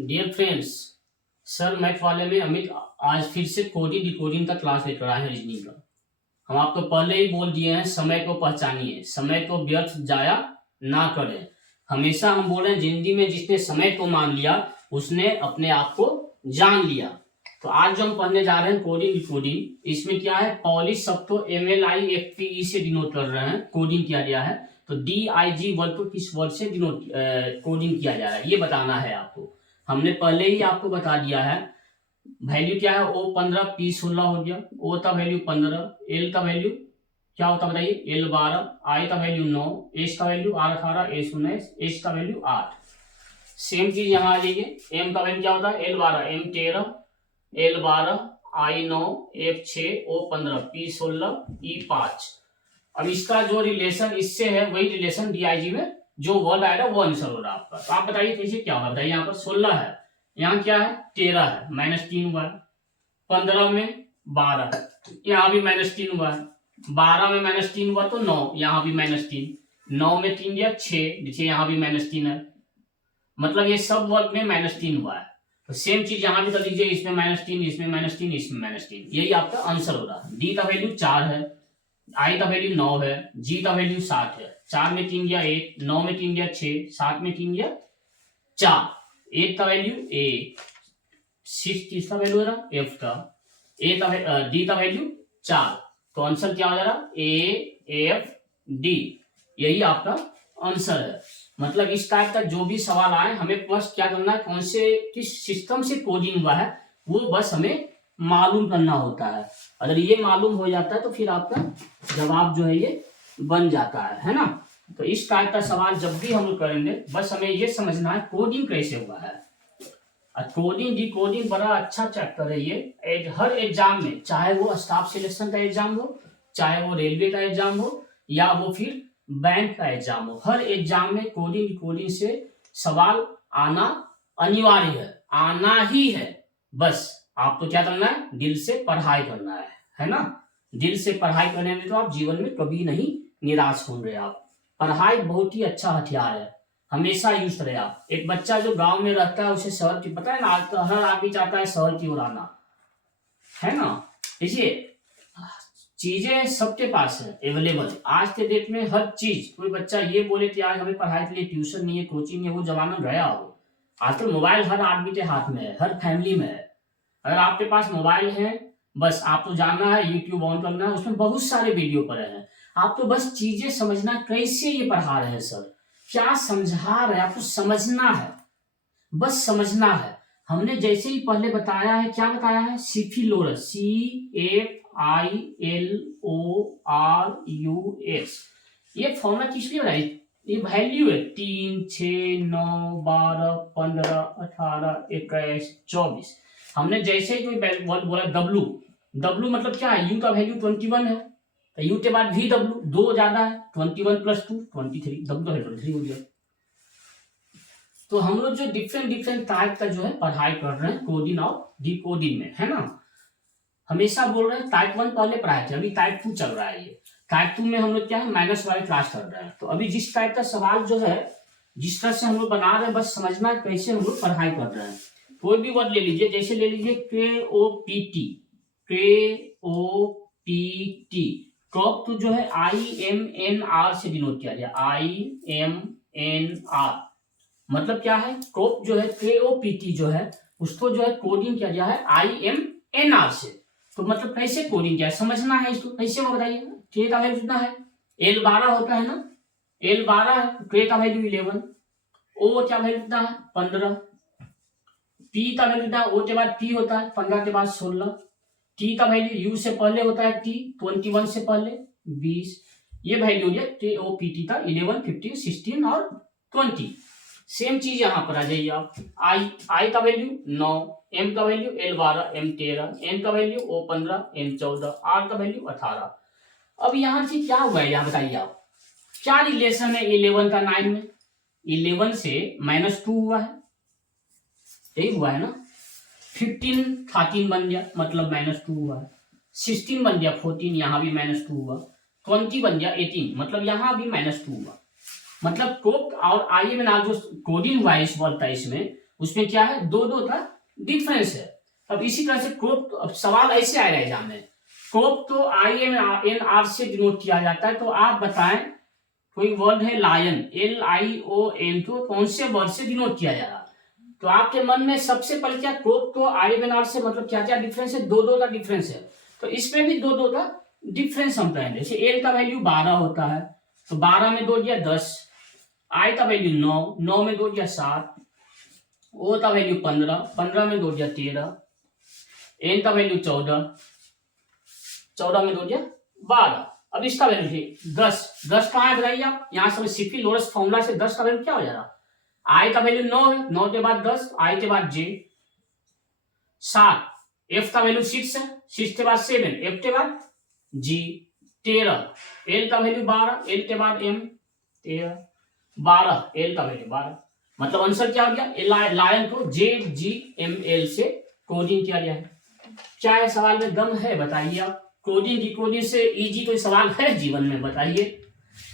Dear friends, sir math वाले में अमित आज फिर से कोडिंग डिकोडिंग का क्लास लेकर आए हैं रीजनिंग का। हम आपको पहले ही बोल दिए हैं, समय को पहचानिए, समय को व्यर्थ जाया ना करें। हमेशा हम बोल रहे हैं जिंदगी में जिसने समय को मान लिया उसने अपने आप को जान लिया। तो आज जो हम पढ़ने जा रहे हैं कोडिंग डिकोडिंग, इसमें क्या है, पॉलिश शब्द को MLIFTE से डिनोट कर रहे हैं, कोडिंग किया गया है। तो DIG वर्ड को किस वर्ड से डिनोट कोडिंग किया जा रहा है ये बताना है आपको। हमने पहले ही आपको बता दिया है। वैल्यू क्या है, O15 P16 हो गया, O का वैल्यू 15, L का वैल्यू क्या होता है बताइए, L12, I का वैल्यू 9, H का वैल्यू R18, S19, H का वैल्यू 8। सेम चीज यहाँ आ जाइए, M का वैल्यू क्या होता है, L12, M13, L12, I9, F6, O15, P16, E5। अब इसका जो रिलेशन इससे है वही रिलेशन DIG में जो वर्ड आएगा वो आंसर हो रहा है आपका। तो आप बताइए कैसे क्या होगा, बताइए। यहाँ पर 16 है, यहाँ क्या है 13 है, -3 हुआ है। 15 में 12 है, यहाँ भी -3 हुआ है। 12 में -3 हुआ तो 9, यहाँ भी -3। 9 में 3 दिया 6, देखिए यहाँ भी -3 है। मतलब ये सब वर्ग में -3 हुआ है। तो सेम चीज यहाँ भी कर लीजिए, इसमें -3, इसमें -3, इसमें -3। यही आपका आंसर हो रहा है। डी का वैल्यू 4 है, I का वैल्यू 9 है, G का वैल्यू 7 है। 4 में 3 दिया 1, 9 में 3 दिया 6, 7 में 3 दिया 4। 8 का वैल्यू A, 6 किसका वैल्यू है रहा, F का। D का वैल्यू 4। तो आंसर क्या हो जा रहा, AFD। यही आपका आंसर है। मतलब इस टाइप का जो भी सवाल आए हमें बस क्या करना है, कौन से किस सिस्टम से कोडिंग हुआ है वो बस हमें मालूम करना होता है। अगर ये मालूम हो जाता है तो फिर आपका जवाब जो है ये बन जाता है ना। तो इस टाइप का सवाल जब भी हम लोग करेंगे बस हमें ये समझना है कोडिंग कैसे हुआ है। कोडिंग डिकोडिंग बड़ा अच्छा चैप्टर है ये। हर एग्जाम में, चाहे वो स्टाफ सिलेक्शन का एग्जाम हो, चाहे वो रेलवे का एग्जाम हो, या वो फिर बैंक का एग्जाम हो, हर एग्जाम में कोडिंग डिकोडिंग से सवाल आना अनिवार्य है, आना ही है। बस आपको क्या करना है, दिल से पढ़ाई करना है ना। दिल से पढ़ाई करने में तो आप जीवन में कभी नहीं निराश होंगे। आप पढ़ाई बहुत ही अच्छा हथियार है, हमेशा यूज करें आप। एक बच्चा जो गांव में रहता है उसे शहर की पता है ना, आज तो हर आदमी चाहता है शहर की ओर आना, है ना। देखिए चीजें सबके पास है अवेलेबल, आज के डेट में हर चीज। कोई बच्चा ये बोले कि आज हमें पढ़ाई के लिए ट्यूशन नहीं है, कोचिंग है, वो जमाना गया हो। आजकल मोबाइल हर आदमी के हाथ में है, हर फैमिली में है। अगर आपके पास मोबाइल है बस आपको जानना है, यूट्यूब ऑन करना है, उसमें बहुत सारे वीडियो पड़े हैं। आपको बस चीजें समझना, कैसे ये पढ़ा रहे हैं सर, क्या समझा रहे हैं, आपको समझना है, बस समझना है। हमने जैसे ही पहले बताया है, क्या बताया है, सिफिलोरस, CFILORUS। ये फॉर्मूला किस लिए बनाई, ये वैल्यू है 3, 6, 9, 12, 15, 18, 21, 24। हमने जैसे ही कोई वर्ड बोला W मतलब क्या है, U का वैल्यू 21 है, तो U के बाद VW 2 ज्यादा है, 21 + 2 23, W का वैल्यू 23 हो गया। तो हम लोग जो डिफरेंट टाइप का जो है पढ़ाई कर रहे हैं कोडिंग और डिकोडिंग में, है ना। हमेशा बोल रहे हैं टाइप 1 पहले पढ़ाए थे, अभी टाइप 2 चल रहा है। ये टाइप 2 में हम लोग क्या है, माइनस वाली क्लास कर रहे हैं। तो अभी जिस टाइप का सवाल जो है, जिस तरह से हम लोग बना रहे हैं, बस समझना है कैसे हम लोग पढ़ाई कर रहे हैं। कोई भी वर्ड ले लीजिए, जैसे ले लीजिए KOPT, क्रॉप टू जो है IMNR से डिनोट किया गया, IMNR। मतलब क्या है, क्रॉप जो है KOPT जो है उसको जो है कोडिंग किया गया है IMNR से। तो मतलब कैसे कोडिंग किया है समझना है इसको, कैसे वो बताइए। K का वैल्यू कितना है, L12 होता है ना, L12 है, K का वैल्यू 11, O क्या वैल्यू कितना है 15, P का वैल्यू कितना है, O के बाद P होता है 15 के बाद 16, T का वैल्यू U से पहले होता है T, 21 से पहले 20। ये वैल्यू हो गया KOPT का 11, 15, 16 और 20। सेम चीज यहां पर आ जाइए आप। I का वैल्यू 9, M का वैल्यू L12, M13, N का वैल्यू O15, M14, R का वैल्यू 18। अब यहां से क्या हुआ है, यहां बताइए आप, क्या रिलेशन है 11 का 9 में। 11 से -2 हुआ है, यही हुआ है ना। 15 13 बन गया, मतलब -2 हुआ है। 16 बन गया 14, यहां भी -2 हुआ। 20 बन गया 18, मतलब यहां भी -2 हुआ। मतलब कोप और IMNR जो कोडिंग हुआ है इस वर्ड का, इसमें उसमें क्या है, दो दो का डिफरेंस है। अब इसी तरह से क्रॉप, अब सवाल ऐसे आएगा एग्जाम में, क्रॉप तो INR से डिनोट किया जाता है, तो आप बताएं कोई वर्ड है लायन, LION, तो कौन से वर्ड से डिनोट किया जा रहा। तो आपके मन में सबसे पहले क्या, क्रॉप तो INR से मतलब क्या क्या डिफरेंस है, दो दो का डिफरेंस है, तो इसमें भी दो दो का डिफरेंस हम कहेंगे। जैसे एल का वैल्यू 12 होता है, तो 12 में 2 दिया 10, आई का वैल्यू 9, 9 में 2 दिया 7, ओ का वैल्यू 15, 15 में 2 दिया 13, एन का वैल्यू 14, 14 में 2 दिया 12। अब इसका वैल्यू है 10, 10 कहाँ है बताइए आप, यहाँ से सिफी लोरेंस फॉर्मूला से 10 का वैल्यू क्या हो जा रहा, आई का वैल्यू 9 है, 9 के बाद 10, आई के बाद जे, 7, एफ का वैल्यू 6 है, 6 के बाद 7, एफ के बाद जी, 13, एल का वैल्यू 12, एल के बाद एम, 13, 12, एल का वैल्यू 12। मतलब आंसर क्या हो गया, लायन को JGML से कोडिंग किया गया है। क्या है सवाल में दम है बताइए आप, कोडिंग डिकोडिंग से इजी कोई सवाल है जीवन में बताइए,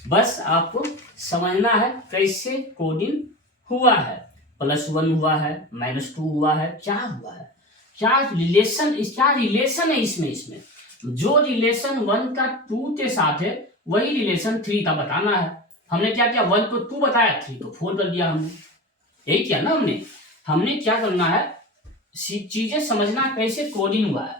बस आपको समझना है कैसे कोडिंग हुआ है, +1 हुआ है, -2 हुआ है, क्या हुआ है, क्या रिलेशन है इसमें जो रिलेशन 1 का 2 के साथ है वही रिलेशन 3 का बताना है। हमने क्या किया, 1 को 2 बताया, 3 को 4 कर दिया, हमने यही किया ना। हमने क्या करना है, चीजें समझना कैसे कोडिंग हुआ है,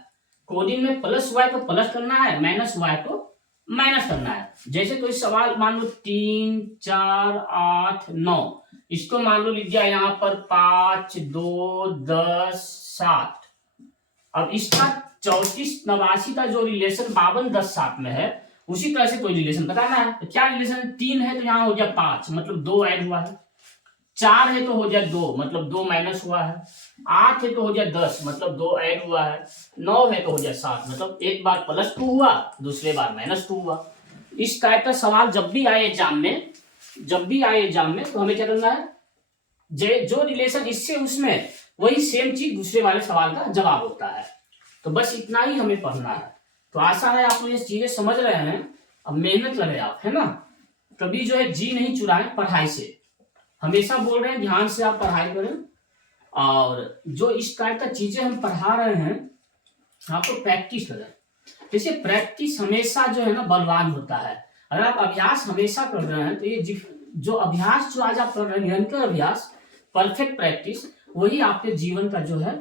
कोडिंग में +y को प्लस करना है, -y को माइनस करना है। जैसे कोई सवाल मान लो 3, 4, 8, 9, इसको मान लो लिख दिया यहाँ पर 5, 2, 10, 7। अब इसका 34, 89 का जो रिलेशन 52, 10, 7 में है, उसी तरह से कोई रिलेशन बताना है। तो क्या रिलेशन, 3 है तो यहाँ हो गया 5, मतलब 2 ऐड हुआ है, 4 है तो हो गया 2, मतलब 2 माइनस हुआ है, 8 है तो हो गया 10, मतलब 2 ऐड हुआ है, 9 है तो हो गया 7, मतलब एक बार +2 हुआ, दूसरे बार -2 हुआ। इस टाइप का सवाल जब भी आए एग्जाम में तो हमें क्या करना है, जो रिलेशन इससे उसमें वही सेम चीज दूसरे वाले सवाल का जवाब होता है। तो बस इतना ही हमें पढ़ना है। तो आशा है आप लोग ये चीजें समझ रहे हैं, अब मेहनत लगे आप, है ना। कभी जो है जी नहीं चुराएं पढ़ाई से, हमेशा बोल रहे हैं ध्यान से आप पढ़ाई करें, और जो इस टाइप का चीजें हम पढ़ा रहे हैं आपको प्रैक्टिस करें। जैसे प्रैक्टिस हमेशा जो है ना बलवान होता है। अगर आप अभ्यास हमेशा कर रहे हैं तो ये जो अभ्यास जो आज आप कर रहे हैं, निरंतर अभ्यास, परफेक्ट प्रैक्टिस, वही आपके जीवन का जो है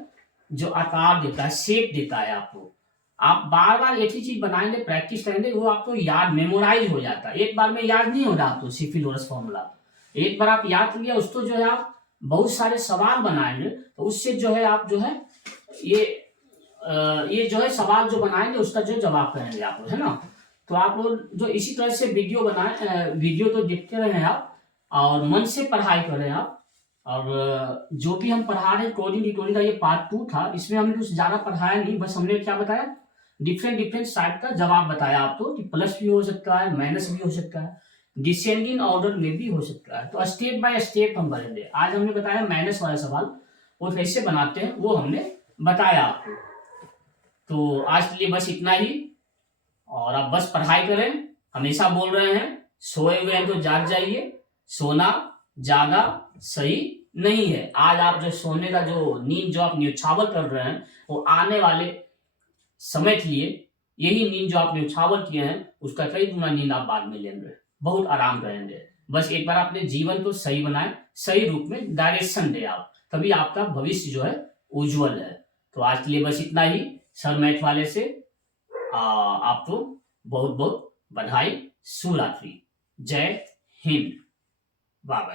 जो आकार देता है, शेप देता है आपको। आप बार बार एक ही चीज बनाएंगे, प्रैक्टिस करेंगे, वो आपको याद, मेमोराइज हो जाता है। एक बार में याद नहीं हो रहा आपको सिफी लोरेंस फॉर्मूला, एक बार आप याद कर लिया, उसको जो है आप बहुत सारे सवाल बनाएंगे, तो उससे जो है आप जो है ये जो है सवाल जो बनाएंगे उसका जो जवाब करेंगे आप लोग, है ना। तो आप लोग जो इसी तरह से वीडियो बनाए, वीडियो तो देखते रहे आप, और मन से पढ़ाई करें आप। और जो भी हम पढ़ा रहे हैं कोडिंग का ये पार्ट 2 था, इसमें हमने कुछ ज्यादा पढ़ाया नहीं, बस हमने क्या बताया, डिफरेंट टाइप का जवाब बताया आपको कि प्लस भी हो सकता है, माइनस भी हो सकता है, डिसेंडिंग ऑर्डर में भी हो सकता है। तो स्टेप बाय स्टेप हम बढ़ेंगे। आज हमने बताया माइनस वाला सवाल वो कैसे बनाते हैं, वो हमने बताया आपको। तो आज के लिए बस इतना ही, और आप बस पढ़ाई करें। हमेशा बोल रहे हैं सोए हुए हैं तो जाग जाइए, सोना ज्यादा सही नहीं है। आज आप जो सोने का जो नींद जो आप न्यौछावर कर रहे हैं, वो आने वाले समय के लिए यही नींद जो आप न्यौछावर किए हैं उसका कई गुना नींद आप बाद में लेंगे, बहुत आराम करेंगे। बस एक बार अपने जीवन को सही बनाए, सही रूप में डायरेक्शन दे आप, तभी आपका भविष्य जो है उज्जवल है। तो आज के लिए बस इतना ही। सर मैथ वाले से आपको बहुत बहुत बधाई, शुभ रात्रि, जय हिंद, बाय बाय।